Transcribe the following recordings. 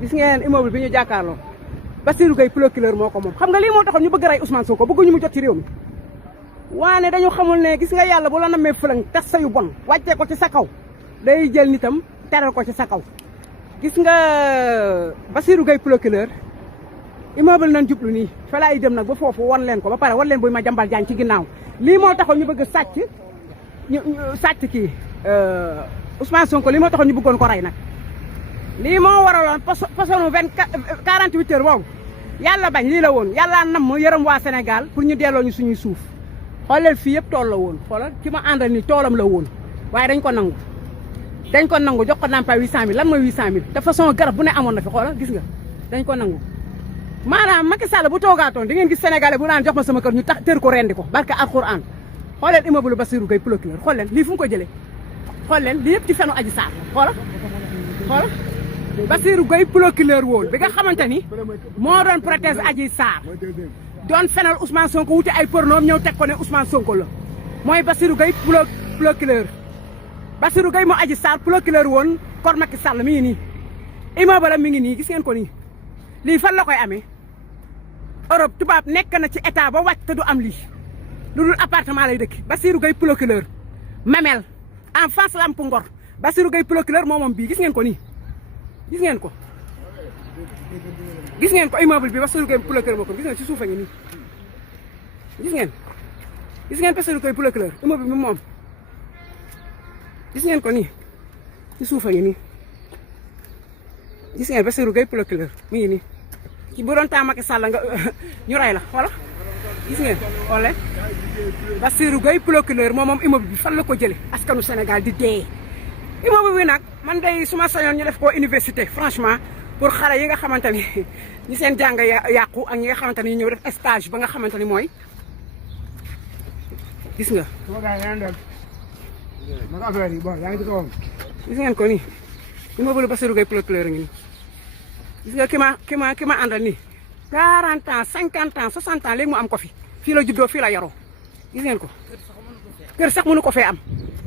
gis ngeen immeuble bi ñu jàkkaarloo Bassirou Gueye procureur moo ko moom xam nga lii moo taxoon ñu bëgg rey Ousmane Sonko bëgguñu mu jot ci réew mi waane dañu xamul ne gis nga yàlla bu la namee fëlang tas sa yu bon wàccee ko ci sa kaw day jël nitam teral ko ci sa kaw gis nga Bassirou Gueye procureur immeuble nañ jublu nii fa laay dem nag ba foofu wan leen ko ba pare wan leen buy ma jambal jaan ci ginnaaw lii moo taxoon ñu bëgg sàcc ñu sàcc kii Ousmane Sonko lii moo taxoon ñu bëggoon ko rey nag lii moo waraloon posonu 48 heures boobu yàlla bañ lii la woon yàlla nam ma yërëm waa Sénégal pour ñu delloo ñu suñuy suuf xoolal fii yëpp tool la woon xoolal ki ma àndal ni toolam la woon waaye dañ ko nangu jox ko ndàmpaay 800000 lan mooy 800000 te façon garab bu ne amoon na fi xoolal gis nga dañ ko nangu maanaam Macky Sall bu toogaatoon di ngeen gis sénégalais bu naan jox ma sama kër ñu tax tër ko rendi ko barke alxuraan xool leen immeuble Bassirou Gueye procureur xool leen lii fu mu ko jëlee xool leen lii yëpp ci fenu Adji Sarr xoolal Bassirou Gueye procureur woon bi nga xamante ni moo doon protéger Adji Sarr doon fenal Ousmane Sonko wuti ay pornoom ñëw teg ko ne Ousmane Sonko la mooy Bassirou Gueye procureur Bassirou Gueye moo Adji Sarr procureur woon kor Macky Sall mi ngi nii immeuble la mi ngi nii gis ngeen ko nii lii fan la koy amee Europe tubaab nekk na ci état ba wàcc te du am lii lu dul appartement lay dëkk Bassirou Gueye procureur Mamel en face lamp Ngor Bassirou Gueye procureur moom bii gis ngeen ko nii gis ngeen ko immeuble bi Bassirou Gueye procureur moo ko gis ngeen ci suuf a ngi nii gis ngeen Bassirou Gueye procureur immeuble bi moom gis ngeen ko nii ci suuf a ngi nii gis ngeen Bassirou Gueye procureur mi ngi nii ci bu doon temps Macky Sall nga ñu rey la wala gis ngeen xoole Bassirou Gueye procureur moom immeuble bi fan la ko jëlee askanu Sénégal di dee immeuble bi nag man day suma sañoon ñu def ko université franchement pour xale yi nga xamante ni ñi seen jàng yàqu ak ñi nga xamante ni ñëw def stage ba nga xamante ni mooy gis nga gis ngeen ko nii immeuble Bassirou Gueye procureur ngi nii gis nga ki ma àndal nii 40 ans 50 ans 60 ans léegi mu am ko fi fii la juddoo fii la yaroo gis ngeen ko kër sax mënu ko fee am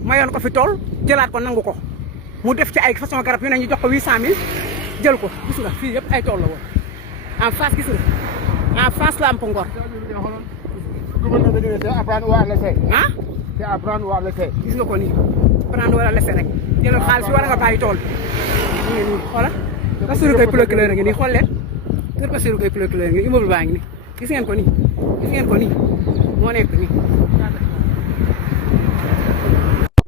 mayoon ko fi tool jëlaat ko nangu ko mu def ci ay façon garab yu ne ñu jox ko 800000 jël ko gis nga fii yëpp ay tool la woon en face gis nga en face lamp Ngor ah c'est apprendre ou à laisser. gis nga ko nii prendre wala laisser rek jëlal xaalis bi wala nga bàyyi tool bi ñu ngi nii xoolal Bassirou Gueye procureur ngi nii xool leen kër Bassirou Gueye procureur ngi immeuble baa ngi nii gis ngeen ko nii moo nekk nii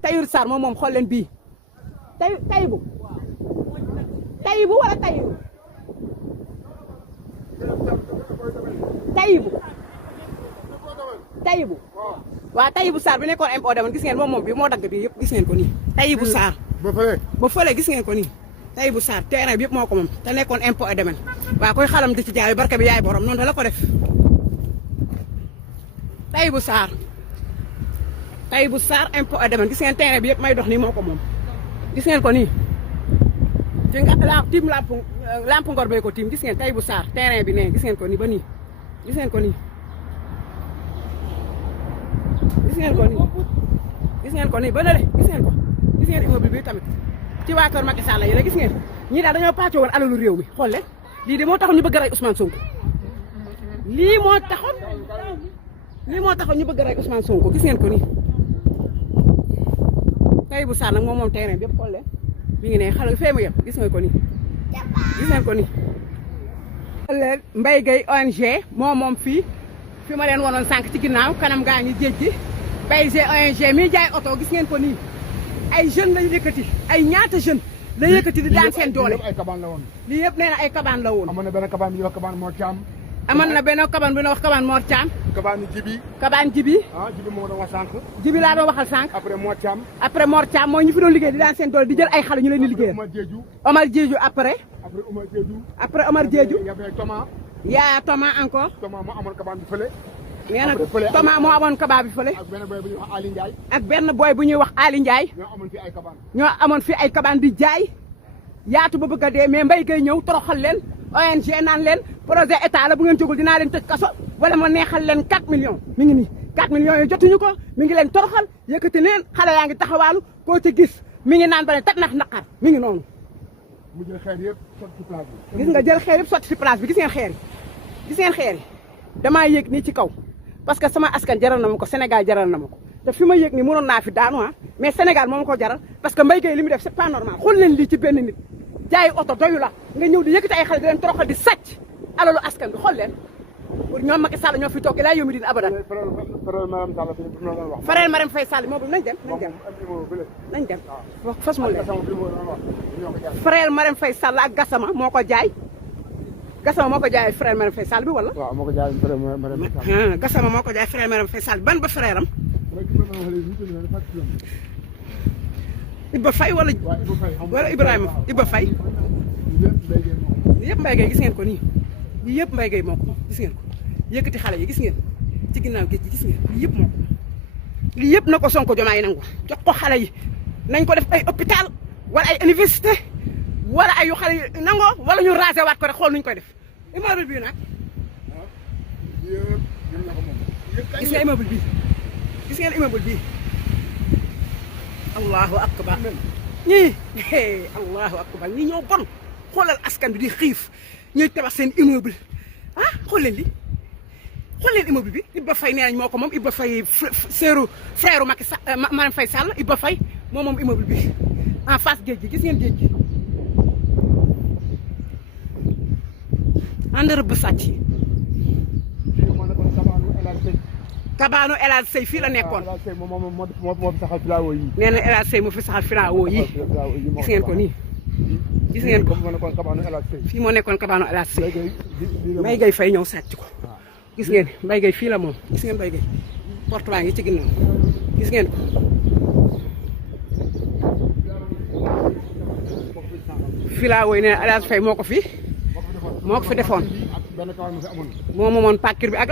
Tahirou Sarr moom xool leen bii Tahibou wala Tahibou waaw Tahibou Sarr bi nekkoon impôt demoon gis ngeen moom bi moo dagg bi yëpp gis ngeen ko nii Tahibou Sarr ba fële gis ngeen ko nii Tahibou Sarr terrain bi yëpp moo ko moom te nekkoon impôt et domaine waaw koy xalam di ci jaay barke bi yaay borom noonu da la ko def Tahibou Sarr impôt et domaine gis ngeen terrain bi yëpp may dox nii moo ko moom gis ngeen ko nii fi nga tiim lamp Ngor bee ko tiim gis ngeen Tahibou Sarr terrain bi ne gis ngeen ko nii ba nii gis ngeen ko nii ba nële gis ngeen immeuble bi tamit ci waa kër Macky Sall yi la gis ngeen ñii daal dañoo pàccoo woon alalu réew mi xool leen lii de moo taxoon ñu bëgg a rey Ousmane Sonko lii moo taxoon ñu bëgg a rey Ousmane Sonko gis ngeen ko nii Tahibou Sarr nag moom terrain bi yëpp xool leen mi ngi ne xale fee mu yëpp gis ngeen ko nii Mbaye Gueye ONG moom fii fi ma leen wonoon sànq ci ginnaaw kanam gaa ngi géej gi Mbaye Gueye ONG mi jaay oto gis ngeen ko nii ay jeunes lañu yëkkati ay ñaata jeunes la yëkkati di daan seen doole lii yëpp nee na ay kabaan la woon amoon na benn kabaan bi ñuy wax kabaan Mor Thiam amoon na benn kabaan bi ñuy wax kabaan Mor Thiam kabaan Jibi Jibi moo doon wax sànq Jibi laa doon waxal sànq après Mor Thiam mooy ñu fi doon liggéey di daan seen doole di jël ay xale ñu leen di liggéeyal Omar Diédhiou après Omar Diédhiou yaa Thomas encore Thomas moo amoon kabaan bi fële nee na Thomas moo amoon kabaan bi fële ak benn boy bu ñuy wax Ali Ndiaye ñoo amoon fi ay kabaan di jaay yaatu ba bëgg a dee mais Mbaye Gueye ñëw toroxal leen ONG naan leen projet état la bu ngeen jógul dinaa leen tëj kaso wala ma neexal leen 4 millions mi ngi nii 4 millions yi jotuñu ko mi ngi leen toroxal yëkkati leen xale yaa ngi taxawaalu koo ci gis mi ngi naan ba ne tat nax naqar mi ngi noonu mu jël xeer yëpp sotti ci place bi. gis nga jël xeer yëpp sotti ci place bi gis ngeen xeer yi gis ngeen xeer yi damaa yéeg nii ci kaw parce que sama askan jaral na ma ko Sénégal jaral na ma ko te fi ma yéeg nii mënoon naa fi daanu mais Sénégal moo ma ko jaral parce que Mbaye Gueye li mu def c'est pas normal xool leen lii ci benn nit jaayi oto doyu la nga ñëw di yëkkati ay xale di leen toroxal di sàcc alalu askan bi xool leen pour ñoom Macky Sall ñoo fi toog ilaa yawmi diin abadan Farel Marème Faye Sall moom nañ dem nañ dem fas mu leen Farel Marème Faye Sall ak Gassama moo ko jaay Farel Marème Faye Sall bi wala waaw moo ko jaay Farel Marème Faye Sall Gassama moo ko jaay Farel Marème Faye Sall ban ba frère am Ibba Faye wala Ibba Faye yëpp Mbaye Gueye gis ngeen ko nii lii yëpp Mbaye Gueye moo ko gis ngeen ko yëkkati xale yi gis ngeen ci ginnaaw géej gi gis ngeen lii yëpp moo ko lii yëpp na ko Sonko Diomaye nangu jox ko xale yi nañ ko def ay hôpital wala ay université wala ay yu xale yi nangoo wala ñu rasé waat ko rek xool nuñ koy def immeuble bii nag gis nga immeuble bii gis ngeen immeuble bii allahu akbar ñii allahu akbar ñii ñoo bon xoolal askan bi di xiif ñuy tabax seen immeuble xool leen li xool leen immeuble bi Ibba Faye nee nañ moo ko moom Ibba Faye frère Macky Sall Marème Faye Sall Ibba Faye moom immeuble bi en face géej gi gis ngeen géej gi ànd rëbb sàcc yi kabaanu El Hadj Seye fii la nekkoon moo fi saxal filaawo yi nee na El Hadj Seye moo fi saxal filaawo yi gis ngeen ko nii gis ngeen ko fii moo nekkoon kabaanu El Hadj Seye Mbaye Gueye Faye ñëw sàcc ko gis ngeen Mbaye Gueye fii la moom gis ngeen Mbaye Gueye porte baa ngi ci ginnaaw gis ngeen ko filaawo yi nee na El Hadj Faye moo ko fi defoon moo moomoon pàkkir bi ak